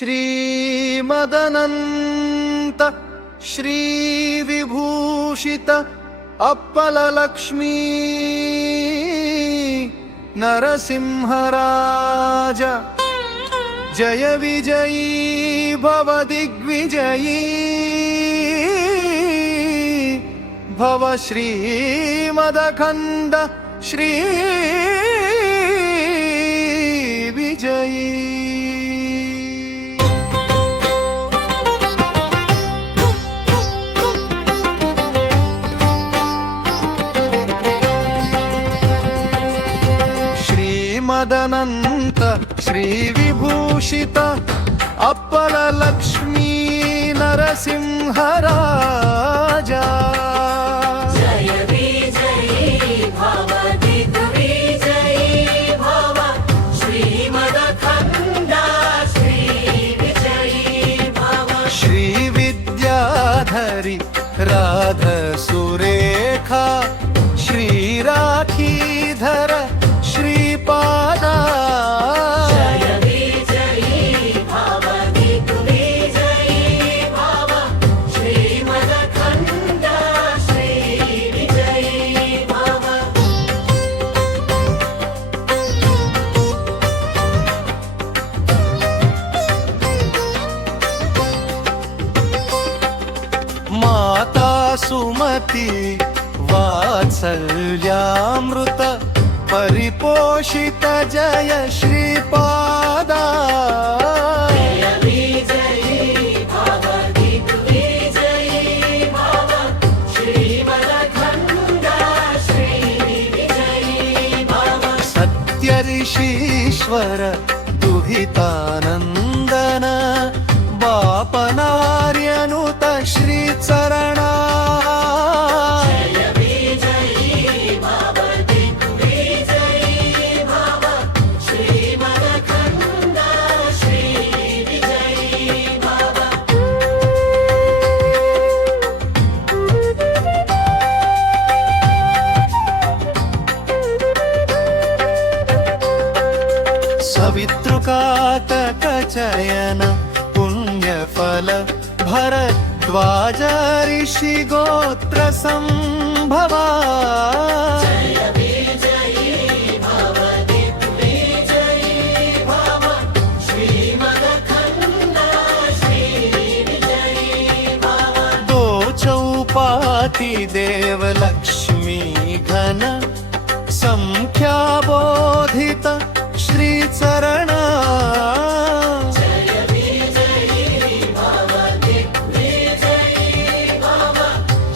ಶ್ರೀಮದನಂತ ಶ್ರೀ ವಿಭೂಷಿತ ಅಪ್ಪಲಲಕ್ಷ್ಮೀ ನರಸಿಂಹರಾಜ ಜಯ ವಿಜಯೀ ಭವ ದಿಗ್ವಿಜಯೀ ಭವ ಶ್ರೀಮದಖಂಡ ಶ್ರೀ ವಿಜಯೀ. ಶ್ರೀಮದನಂತ ಶ್ರೀ ವಿಭೂಷಿತ ಅಪ್ಪಲಲಕ್ಷ್ಮೀ ನರಸಿಂಹರಾಜ ಜಯ ವಿಜಯೀ ಭವ ದಿಗ್ವಿಜಯೀ ಭವ ಶ್ರೀಮದಖಂಡ ಶ್ರೀ ವಿಜಯೀ ಭವ. ಶ್ರೀ ವಿದ್ಯಾಧರಿ ರಾಧ ಸುರೇಖಾ ಶ್ರೀ ರಾಖೀಧರ ಶ್ರೀಪಾದ ಜಯ ವಿಜಯೀ ಭವ ದಿಗ್ವಿಜಯೀ ಭವ ಶ್ರೀಮದಖಂಡ ಶ್ರೀ ವಿಜಯೀ ಭವ. ಮಾತಾ ಸುಮತಿ ವಾತ್ಸಲ್ಯಾಮೃತ ಪರಿಪೋಷಿತ ಜಯ ಶ್ರೀಪಾದ ಜಯ ವಿಜಯೀ ಭವ ದಿಗ್ವಿಜಯೀ ಭವ ಶ್ರೀಮದಖಂಡ ಶ್ರೀ ವಿಜಯೀ ಭವ. ಸತ್ಯ ಋಷೀಶ್ವರ ದುಹಿತಾನಂದನ ಬಾಪನಾರ್ಯನುತ ಶ್ರೀ ಚರಣ ಜಯ ವಿಜಯೀ ಭವ ದಿಗ್ವಿಜಯೀ ಭವ ಶ್ರೀಮದಖಂಡ ಶ್ರೀ ವಿಜಯೀ ಭವ. ಸವಿತೃಕಾತಕ ಚಯನ ಪುಣ್ಯಫಲ ಭರದ್ವಾಜ ಋಷಿ ಗೋತ್ರ ಸಂಭವ ಜಯ ವಿಜಯೀ ಭವ ದಿಗ್ವಿಜಯೀ ಭವ ಶ್ರೀಮದಖಂಡ ಶ್ರೀ ವಿಜಯೀ ಭವ. दो चौपाति देवलक्ष्मी घन संख्याबोधित श्री चरण ಜಯ ವಿಜಯೀ ಭವ ದಿಗ್ವಿಜಯೀ ಭವ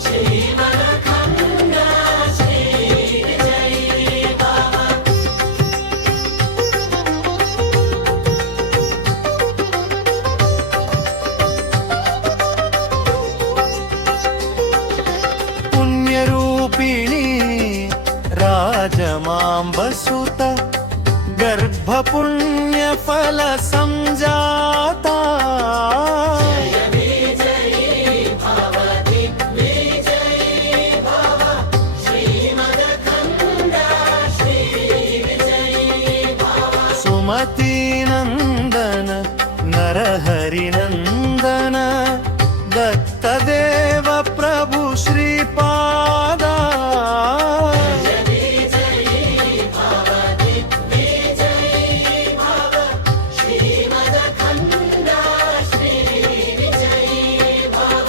ಶ್ರೀಮದಖಂಡ ಶ್ರೀ ವಿಜಯೀ ಭವ. पुण्यरूपिणी राजमाम्बसुत गर्भपुण्यफल संजाता ಜಯ ವಿಜಯೀ ಭವ ದಿಗ್ವಿಜಯೀ ಭವ ಶ್ರೀಮದಖಂಡ ಶ್ರೀ ವಿಜಯೀ ಭವ. सुमति नंदन नरहरि नंदन दत्तदेव प्रभु श्रीपाद ಜಯ ವಿಜಯೀ ಭವ ದಿಗ್ವಿಜಯೀ ಭವ ಶ್ರೀಮದಖಂಡ ಶ್ರೀ ವಿಜಯೀ ಭವ.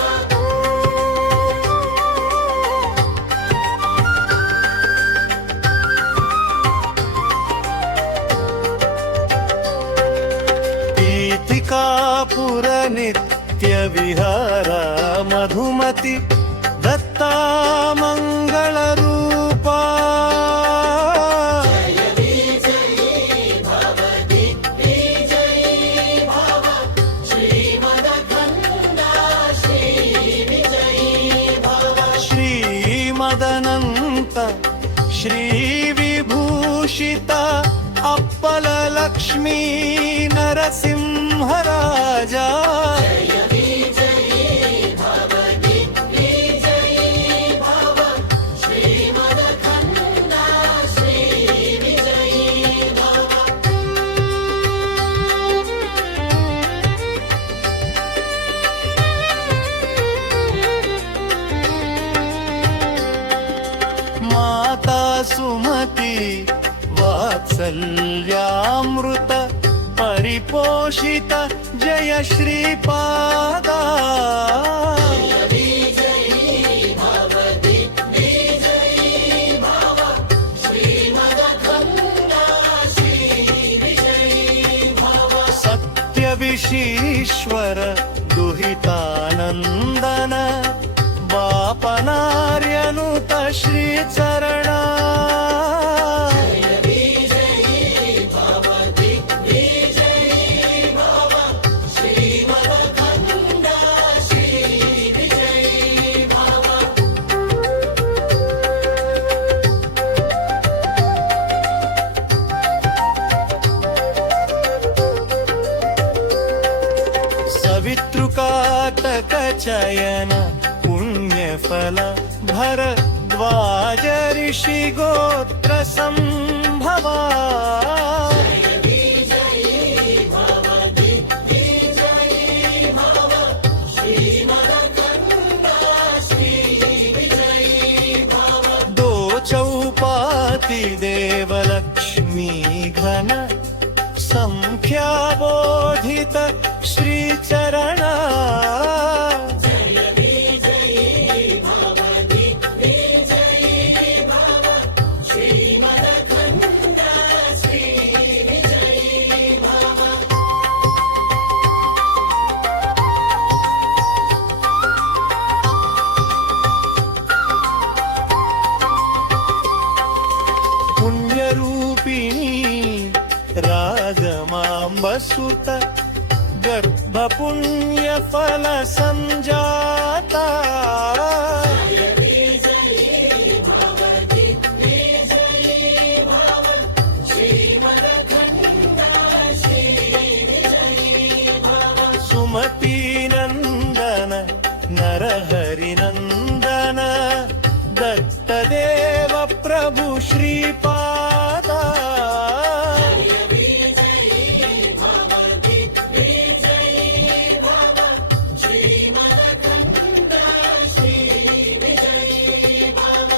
पीठिकापुर नित्य विहार मधुमति दत्ता मंगल रूपा ಜಯ ವಿಜಯೀ ಭವ ದಿಗ್ವಿಜಯೀ ಭವ ಶ್ರೀಮದಖಂಡ ಶ್ರೀ ವಿಜಯೀ ಭವ. श्रीमदनन्त श्री विभूषित अप्पललक्ष्मी नरसिंहराजा ಜಯ ವಿಜಯೀ ಭವ ದಿಗ್ವಿಜಯೀ ಭವ ಶ್ರೀಮದಖಂಡ ಶ್ರೀ ವಿಜಯೀ ಭವ. कौसल्यामृत परिपोषित जय श्रीपादा विजयी भव दिग्विजयी भव श्रीमदखण्डा श्रीविजयी भव सत्यविशीश्वर दुहितानन्दन बापनार्यनुत श्रीचरणा विजयी भव दिग्विजयी भव श्रीमदखण्डा श्रीविजयी भव सवितृकातकचयन पुण्यफल भरद्वाज ऋषि गोत्र संभवा विजयी भव दिग्विजयी भव श्रीमदखण्डा श्रीविजयी भव दो चौपाति देवलक्ष्मी घन संख्याबोधित श्रीचरणा विजयी भव दिग्विजयी भव श्रीमदखण्डा श्रीविजयी भव पुण्यरूपिणी राजमाम्बसुत गर्भपुण्यफल संजाता विजयी भव दिग्विजयी भव श्रीमदखण्डा श्रीविजयी भव सुमती नंदन नरहरिनंदन दत्तदेव प्रभु श्रीपादा विजयी भव दिग्विजयी भव श्रीमदखण्डा श्रीविजयी भव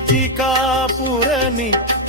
पीठिकापुर नित्य